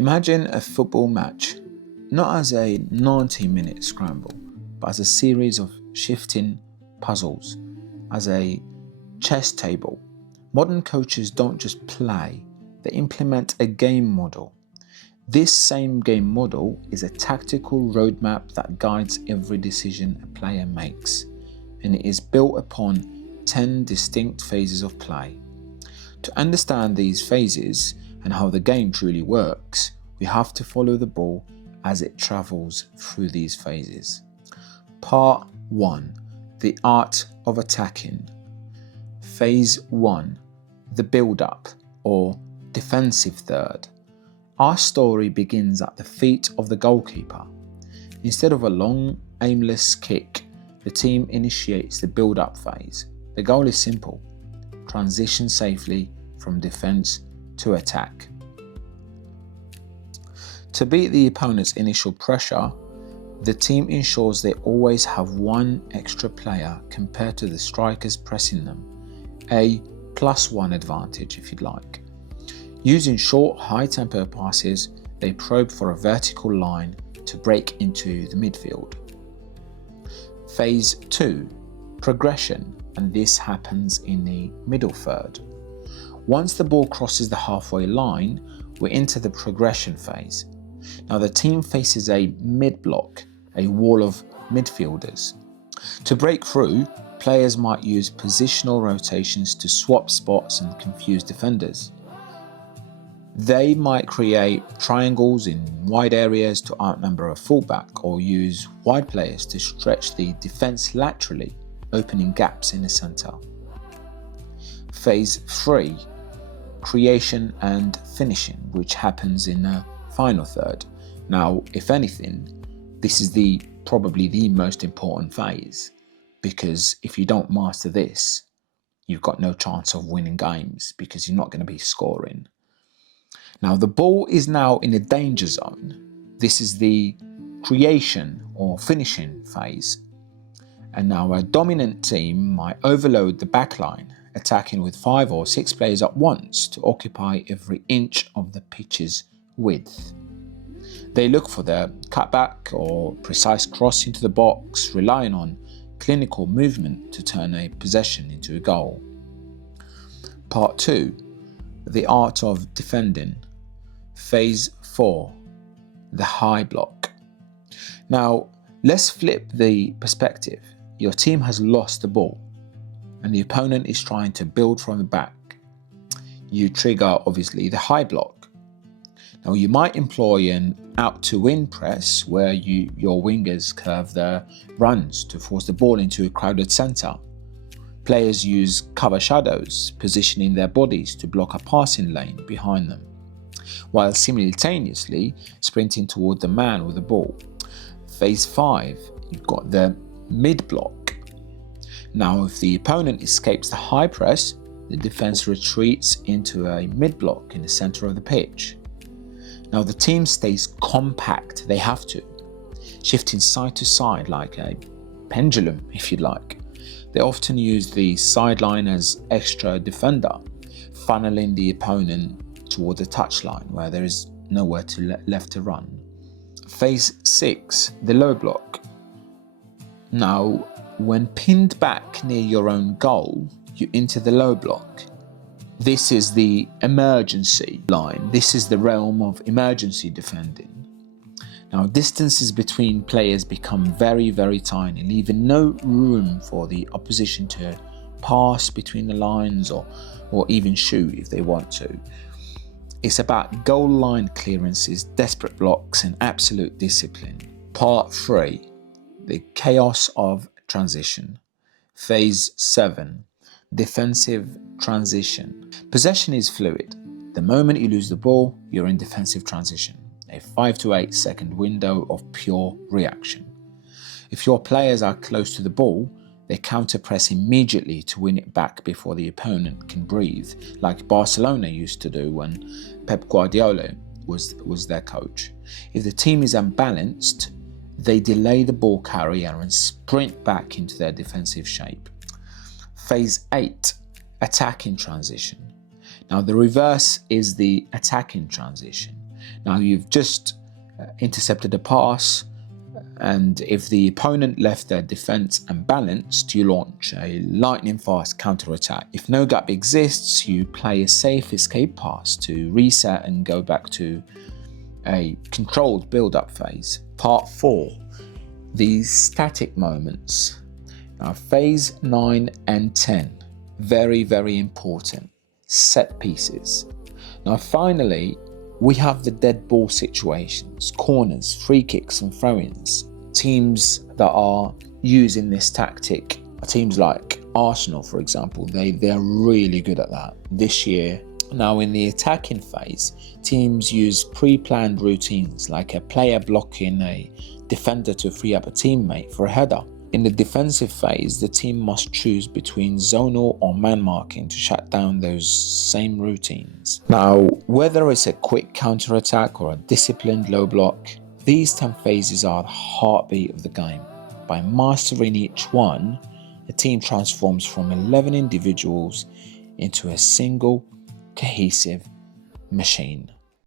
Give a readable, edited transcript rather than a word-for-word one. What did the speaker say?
Imagine a football match, not as a 90-minute scramble, but as a series of shifting puzzles, as a chess table. Modern coaches don't just play, they implement a game model. This same game model is a tactical roadmap that guides every decision a player makes, and it is built upon 10 distinct phases of play. To understand these phases and how the game truly works, we have to follow the ball as it travels through these phases. Part 1. The art of attacking. Phase 1. The build-up, or defensive third. Our story begins at the feet of the goalkeeper. Instead of a long, aimless kick, the team initiates the build-up phase. The goal is simple: transition safely from defense to attack. To beat the opponent's initial pressure, the team ensures they always have one extra player compared to the strikers pressing them, a +1 advantage if you'd like. Using short, high-tempo passes, they probe for a vertical line to break into the midfield. Phase 2. Progression, and this happens in the middle third. Once the ball crosses the halfway line, we enter the progression phase. Now the team faces a mid-block, a wall of midfielders. To break through, players might use positional rotations to swap spots and confuse defenders. They might create triangles in wide areas to outnumber a fullback, or use wide players to stretch the defence laterally, opening gaps in the centre. Phase 3. Creation and finishing, which happens in the final third. Now, if anything, this is probably the most important phase, because if you don't master this, you've got no chance of winning games because you're not going to be scoring. Now, the ball is now in a danger zone. This is the creation or finishing phase. And now a dominant team might overload the backline, attacking with 5 or 6 players at once to occupy every inch of the pitch's width. They look for the cutback or precise cross into the box, relying on clinical movement to turn a possession into a goal. Part 2. The art of defending. Phase 4. The high block. Now, let's flip the perspective. Your team has lost the ball, and the opponent is trying to build from the back. You trigger, obviously, the high block. Now, you might employ an out-to-win press where your wingers curve their runs to force the ball into a crowded centre. Players use cover shadows, positioning their bodies to block a passing lane behind them, while simultaneously sprinting toward the man with the ball. Phase 5, you've got the mid-block. Now, if the opponent escapes the high press, the defense retreats into a mid-block in the center of the pitch. Now, the team stays compact, they have to, shifting side to side like a pendulum, if you'd like. They often use the sideline as extra defender, funneling the opponent toward the touchline where there is nowhere left to run. Phase 6, the low block. Now, when pinned back near your own goal, you enter the low block. This is the emergency line. This is the realm of emergency defending. Now, distances between players become very, very tiny, leaving no room for the opposition to pass between the lines or even shoot if they want to. It's about goal line clearances, desperate blocks, and absolute discipline. Part 3, the chaos of transition. Phase 7, defensive transition. Possession is fluid. The moment you lose the ball, you're in defensive transition, a 5 to 8 second window of pure reaction. If your players are close to the ball, they counter-press immediately to win it back before the opponent can breathe, like Barcelona used to do when Pep Guardiola was their coach. If the team is unbalanced, they delay the ball carrier and sprint back into their defensive shape. Phase 8, attacking transition. Now, the reverse is the attacking transition. Now you've just intercepted a pass, and if the opponent left their defense unbalanced, you launch a lightning fast counter-attack. If no gap exists, you play a safe escape pass to reset and go back to a controlled build-up phase. Part 4. The static moments. Now phase 9 and 10, very, very important. Set pieces. Now finally, we have the dead ball situations, corners, free kicks and throw-ins. Teams that are using this tactic are teams like Arsenal, for example. They're really good at that this year. Now in the attacking phase, teams use pre-planned routines like a player blocking a defender to free up a teammate for a header. In the defensive phase, the team must choose between zonal or man marking to shut down those same routines. Now, whether it's a quick counter-attack or a disciplined low block, these 10 phases are the heartbeat of the game. By mastering each one, a team transforms from 11 individuals into a single, cohesive machine.